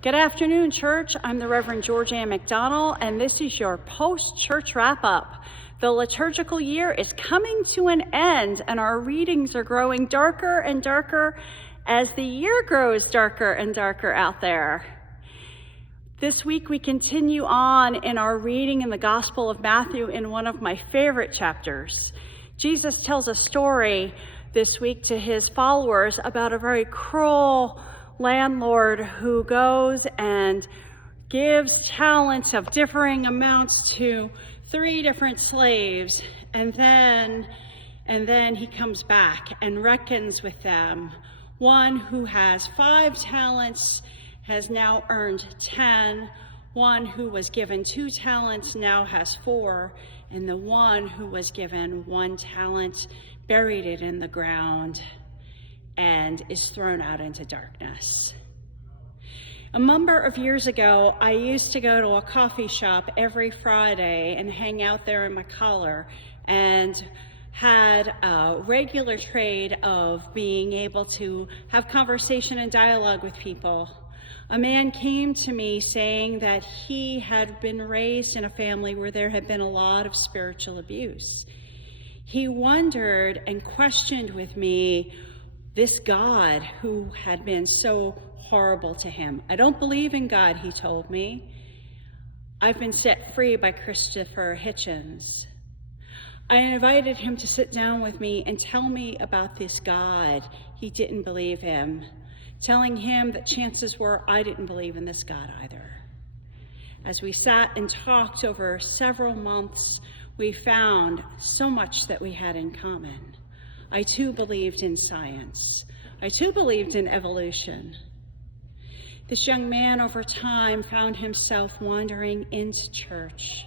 Good afternoon, church. I'm the Reverend George Ann McDonald, and this is your post-church wrap-up. The liturgical year is coming to an end, and our readings are growing darker and darker as the year grows darker and darker out there. This week we continue on in our reading in the Gospel of Matthew in one of my favorite chapters. Jesus tells a story this week to his followers about a very cruel landlord who goes and gives talents of differing amounts to 3 different slaves, and then he comes back and reckons with them. One who has 5 talents has now earned 10. One who was given 2 talents now has 4, and the one who was given 1 talent buried it in the ground and is thrown out into darkness. A number of years ago, I used to go to a coffee shop every Friday and hang out there in my collar, and had a regular trade of being able to have conversation and dialogue with people. A man came to me saying that he had been raised in a family where there had been a lot of spiritual abuse. He wondered and questioned with me this God who had been so horrible to him. I don't believe in God, he told me. I've been set free by Christopher Hitchens. I invited him to sit down with me and tell me about this God. He didn't believe him, telling him that chances were I didn't believe in this God either. As we sat and talked over several months, we found so much that we had in common. I too believed in science. I too believed in evolution. This young man over time found himself wandering into church.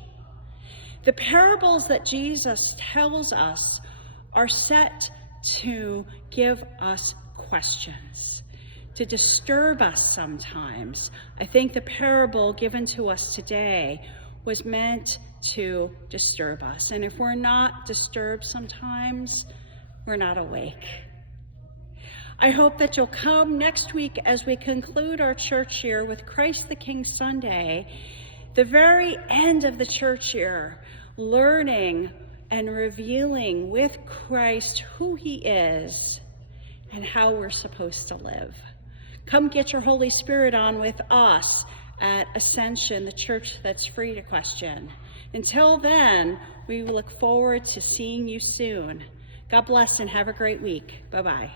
The parables that Jesus tells us are set to give us questions, to disturb us sometimes. I think the parable given to us today was meant to disturb us. And if we're not disturbed sometimes, we're not awake. I hope that you'll come next week as we conclude our church year with Christ the King Sunday, the very end of the church year, learning and revealing with Christ who he is and how we're supposed to live. Come get your Holy Spirit on with us at Ascension, the church that's free to question. Until then, we look forward to seeing you soon. God bless and have a great week. Bye-bye.